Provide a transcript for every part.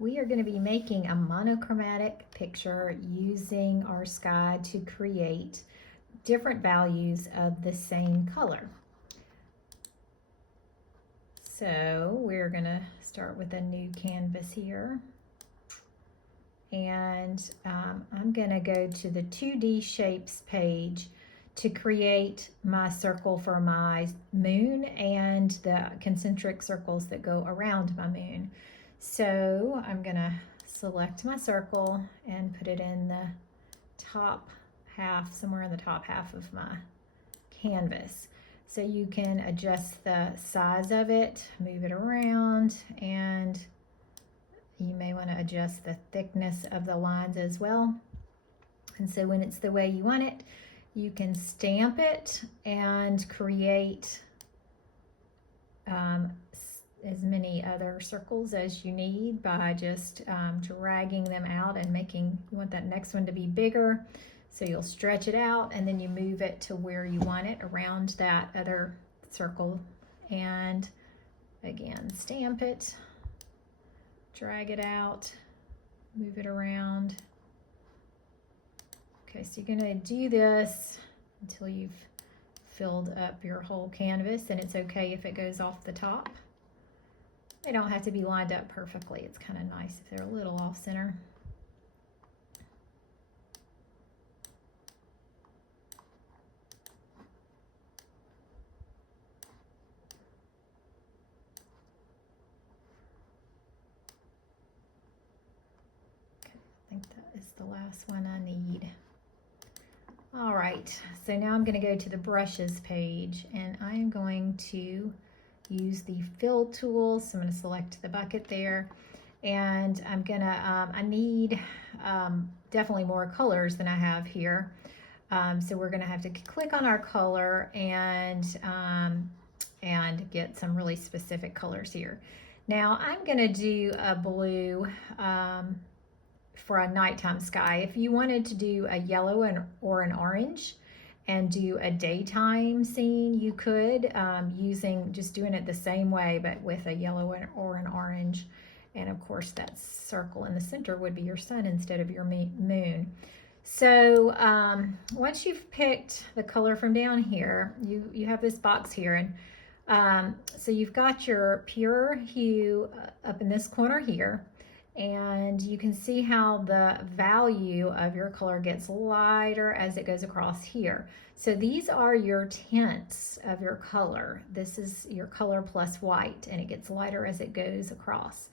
We are going to be making a monochromatic picture using our sky to create different values of the same color. So we're going to start with a new canvas here. And I'm going to go to the 2D shapes page to create my circle for my moon and the concentric circles that go around my moon. So I'm going to select my circle and put it in the top half, somewhere in the top half of my canvas. So you can adjust the size of it, move it around, and you may want to adjust the thickness of the lines as well. And so when it's the way you want it, you can stamp it and create as many other circles as you need by just dragging them out and making, you want that next one to be bigger. So you'll stretch it out and then you move it to where you want it around that other circle. And again, stamp it, drag it out, move it around. Okay, so you're gonna do this until you've filled up your whole canvas, and it's okay if it goes off the top. They don't have to be lined up perfectly. It's kind of nice if they're a little off center. Okay, I think that is the last one I need. All right, so now I'm going to go to the brushes page, and I am going to use the fill tool. So I'm going to select the bucket there, and I'm going to, I need definitely more colors than I have here. So we're going to have to click on our color and get some really specific colors here. Now I'm going to do a blue for a nighttime sky. If you wanted to do a yellow or an orange and do a daytime scene, you could, just doing it the same way, but with a yellow or an orange. And of course that circle in the center would be your sun instead of your moon. So once you've picked the color from down here, you have this box here, and so you've got your pure hue up in this corner here, and you can see how the value of your color gets lighter as it goes across here. So these are your tints of your color. This is your color plus white, and it gets lighter as it goes across.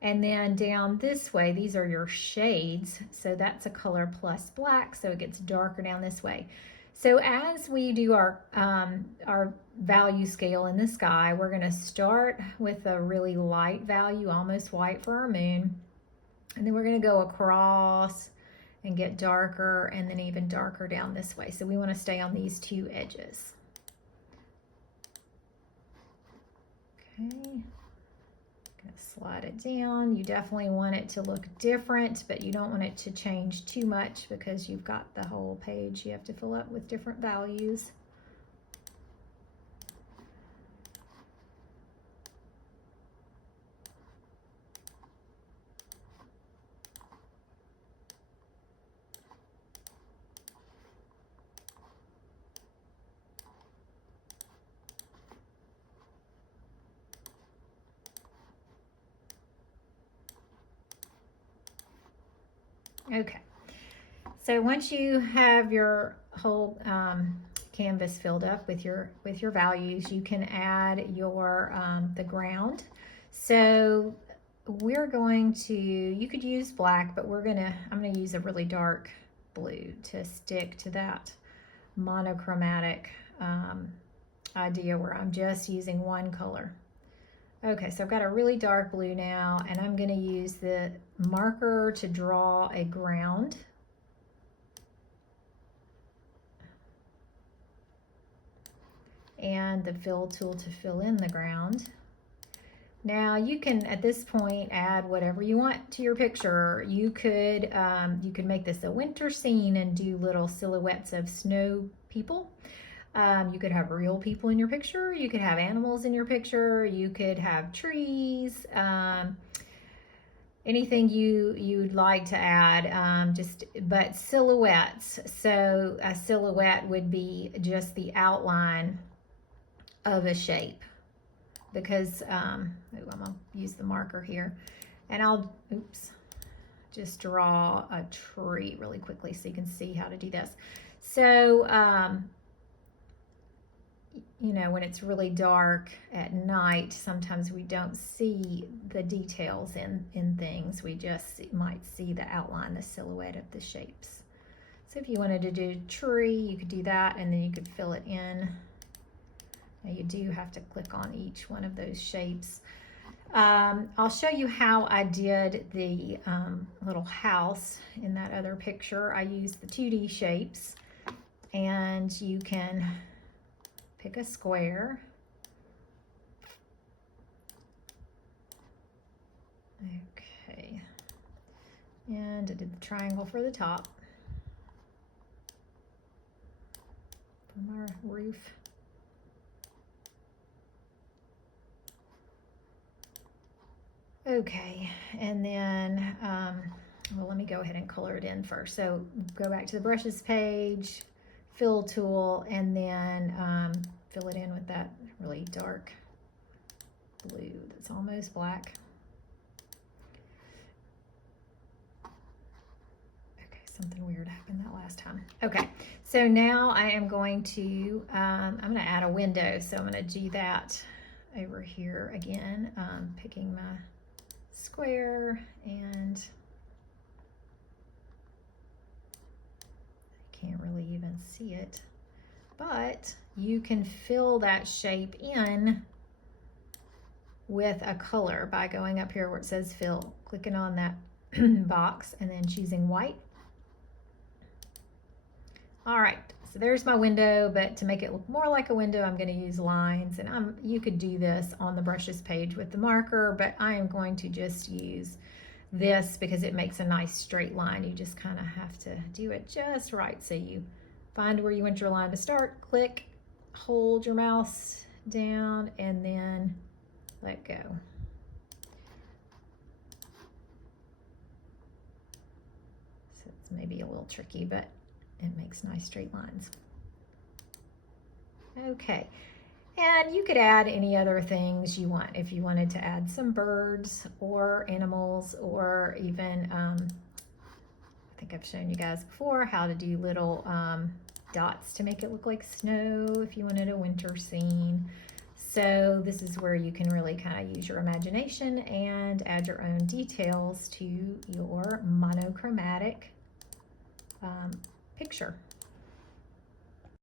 And then down this way, these are your shades. So that's a color plus black, so it gets darker down this way. So as we do our value scale in the sky, we're going to start with a really light value, almost white for our moon. And then we're going to go across and get darker, and then even darker down this way. So we want to stay on these two edges. Okay. Gonna slide it down. You definitely want it to look different, but you don't want it to change too much because you've got the whole page you have to fill up with different values. Okay, so once you have your whole canvas filled up with your values, you can add your the ground. So we're going to, you could use black, but I'm gonna use a really dark blue to stick to that monochromatic idea where I'm just using one color. Okay, so I've got a really dark blue now, and I'm going to use the marker to draw a ground. And the fill tool to fill in the ground. Now you can, at this point, add whatever you want to your picture. You could make this a winter scene and do little silhouettes of snow people. You could have real people in your picture. You could have animals in your picture. You could have trees. anything you'd like to add, but silhouettes. So a silhouette would be just the outline of a shape, because I'm gonna use the marker here, and I'll just draw a tree really quickly so you can see how to do this. So you know, when it's really dark at night, sometimes we don't see the details in things. We just might see the outline, the silhouette of the shapes. So if you wanted to do tree, you could do that, and then you could fill it in. Now you do have to click on each one of those shapes. I'll show you how I did the little house in that other picture. I used the 2D shapes, and you can pick a square. Okay, and I did the triangle for the top for my roof. Okay, and then, well, let me go ahead and color it in first. So go back to the brushes page, fill tool, and then fill it in with that really dark blue that's almost black. Okay, something weird happened that last time. Okay, so now I am going to, I'm going to add a window. So I'm going to do that over here again, picking my square, and I can't really even see it, but you can fill that shape in with a color by going up here where it says fill, clicking on that box, and then choosing white. All right, so there's my window, but to make it look more like a window, I'm going to use lines, and you could do this on the brushes page with the marker, but I am going to just use this because it makes a nice straight line. You just kind of have to do it just right. So you find where you want your line to start, click, hold your mouse down, and then let go. So it's maybe a little tricky, but it makes nice straight lines. Okay, and you could add any other things you want. If you wanted to add some birds or animals, or even, I think I've shown you guys before how to do little dots to make it look like snow if you wanted a winter scene. So this is where you can really kind of use your imagination and add your own details to your monochromatic picture.